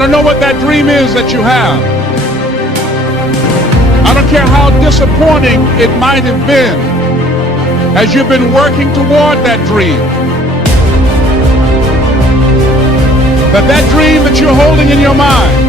don't know what that dream is that you have. I don't care how disappointing it might have been as you've been working toward that dream. But that dream that you're holding in your mind,